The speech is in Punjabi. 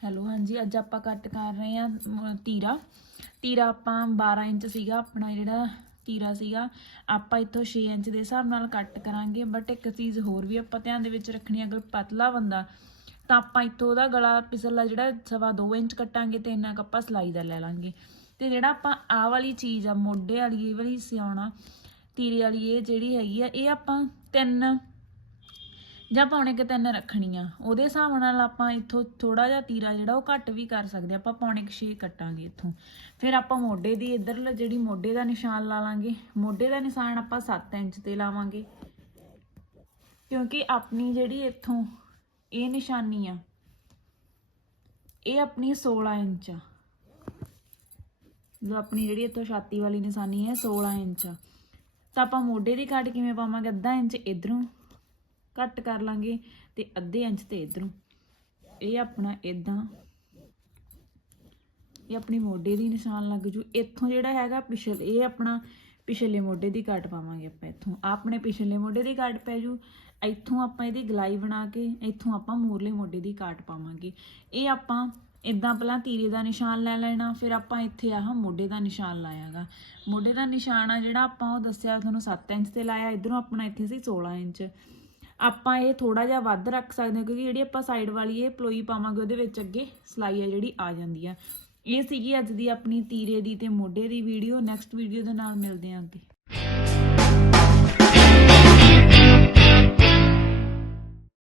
ਹੈਲੋ, ਹਾਂਜੀ, ਅੱਜ ਆਪਾਂ ਕੱਟ ਕਰ ਰਹੇ ਆ ਤੀਰਾ। ਤੀਰਾ ਆਪਾਂ 12 ਇੰਚ ਸੀਗਾ, ਆਪਣਾ ਜਿਹੜਾ ਤੀਰਾ ਸੀਗਾ, ਆਪਾਂ ਇੱਥੋਂ 6 ਇੰਚ ਦੇ ਹਿਸਾਬ ਨਾਲ ਕੱਟ ਕਰਾਂਗੇ ਬਟ ਇੱਕ ਚੀਜ਼ ਹੋਰ ਵੀ ਆਪਾਂ ਧਿਆਨ ਦੇ ਵਿੱਚ ਰੱਖਣੀ ਅਗਰ ਪਤਲਾ ਬੰਦਾ, ਤਾਂ ਆਪਾਂ ਇੱਥੋਂ ਉਹਦਾ ਗਲਾ ਪਿਸਲਾ ਜਿਹੜਾ ਸਵਾ 2 ਇੰਚ ਕੱਟਾਂਗੇ ਤੇ ਇੰਨਾ ਕੁ ਆਪਾਂ ਸਲਾਈ ਦਾ ਲੈ ਲਾਂਗੇ। ਤੇ ਜਿਹੜਾ ਆਪਾਂ ਆਹ ਵਾਲੀ ਚੀਜ਼ ਆ, ਮੋਢੇ ਵਾਲੀ, ਇਹ ਵਾਲੀ ਸਿਆਉਣਾ ਤੀਰੇ ਵਾਲੀ, ਇਹ ਜਿਹੜੀ ਹੈਗੀ ਆ, ਇਹ ਆਪਾਂ ਤਿੰਨ ਜਾਂ ਪੌਣੇ ਕਿ ਤਿੰਨ ਰੱਖਣੀ ਆ ਉਹਦੇ ਹਿਸਾਬ ਨਾਲ ਆਪਾਂ ਇੱਥੋਂ ਥੋੜਾ ਜਿਹਾ ਤੀਰਾ ਜਿਹੜਾ ਉਹ ਘੱਟ ਵੀ ਕਰ ਸਕਦੇ ਆ। ਆਪਾਂ ਪੌਣੇ ਕੁ ਛੇ ਕੱਟਾਂਗੇ ਇੱਥੋਂ। ਫਿਰ ਆਪਾਂ ਮੋਢੇ ਦੀ ਇੱਧਰ ਜਿਹੜੀ ਮੋਢੇ ਦਾ ਨਿਸ਼ਾਨ ਲਾ ਲਾਂਗੇ, ਮੋਢੇ ਦਾ ਨਿਸ਼ਾਨ ਆਪਾਂ 7 ਇੰਚ ਤੇ ਲਾਵਾਂਗੇ। ਕਿਉਂਕਿ ਆਪਣੀ ਜਿਹੜੀ ਇੱਥੋਂ ਇਹ ਨਿਸ਼ਾਨੀ ਆ, ਇਹ ਆਪਣੀ 16 ਇੰਚ ਆ। ਜੋ ਆਪਣੀ ਜਿਹੜੀ ਇੱਥੋਂ ਛਾਤੀ ਵਾਲੀ ਨਿਸ਼ਾਨੀ ਹੈ 16 ਇੰਚ ਆ। ਤਾਂ ਆਪਾਂ ਮੋਢੇ ਦੀ ਕੱਟ ਕਿਵੇਂ ਪਾਵਾਂਗੇ? ਅੱਧਾ ਇੰਚ ਇਧਰੋਂ ਘੱਟ ਕਰ ਲਾਂਗੇ ਤੇ ਅੱਧੇ ਇੰਚ ਤੇ ਇਧਰੋਂ। ਇਹ ਆਪਣਾ ਇਦਾਂ ਇਹ ਆਪਣੀ ਮੋਢੇ ਦੀ ਨਿਸ਼ਾਨ ਲੱਗ ਜੂ। ਇੱਥੋਂ ਜਿਹੜਾ ਹੈਗਾ ਪਿਛਲ, ਇਹ ਆਪਣਾ ਪਿਛਲੇ ਮੋਢੇ ਦੀ ਕੱਟ ਪਾਵਾਂਗੇ ਆਪਾਂ ਇੱਥੋਂ। ਆਪਣੇ ਪਿਛਲੇ ਮੋਢੇ ਦੀ ਕੱਟ ਪੈ ਜੂ। ਇੱਥੋਂ ਆਪਾਂ ਇਹਦੀ ਗਲਾਈ ਬਣਾ ਕੇ, ਇੱਥੋਂ ਆਪਾਂ ਮੂਰਲੇ ਮੋਢੇ ਦੀ ਕਾਟ ਪਾਵਾਂਗੇ। ਇਹ ਆਪਾਂ ਇਦਾਂ ਪਹਿਲਾਂ ਤੀਰੇ ਦਾ ਨਿਸ਼ਾਨ ਲੈ ਲੈਣਾ, ਫਿਰ ਆਪਾਂ ਇੱਥੇ ਆਹ ਮੋਢੇ ਦਾ ਨਿਸ਼ਾਨ ਲਾਇਆਗਾ। ਮੋਢੇ ਦਾ ਨਿਸ਼ਾਨ ਆ ਜਿਹੜਾ ਆਪਾਂ ਉਹ ਦੱਸਿਆ, ਤੁਹਾਨੂੰ 7 ਇੰਚ ਤੇ ਲਾਇਆ। ਇਧਰੋਂ ਆਪਣਾ ਇੱਥੇ ਸੀ 16 ਇੰਚ। ਆਪਾਂ ਇਹ ਥੋੜਾ ਜਿਹਾ ਵੱਧ ਰੱਖ ਸਕਦੇ ਹਾਂ, ਕਿਉਂਕਿ ਜਿਹੜੀ ਆਪਾਂ ਸਾਈਡ ਵਾਲੀ ਇਹ ਪਲੋਈ ਪਾਵਾਂਗੇ, ਉਹਦੇ ਵਿੱਚ ਅੱਗੇ ਸਿਲਾਈ ਆ ਜਿਹੜੀ ਆ ਜਾਂਦੀ ਆ। ਇਹ ਸੀਗੀ ਅੱਜ ਦੀ ਆਪਣੀ ਤੀਰੇ ਦੀ ਤੇ ਮੋਢੇ ਦੀ ਵੀਡੀਓ ਨੈਕਸਟ ਵੀਡੀਓ ਦੇ ਨਾਲ ਮਿਲਦੇ ਆਂ ਅੱਗੇ।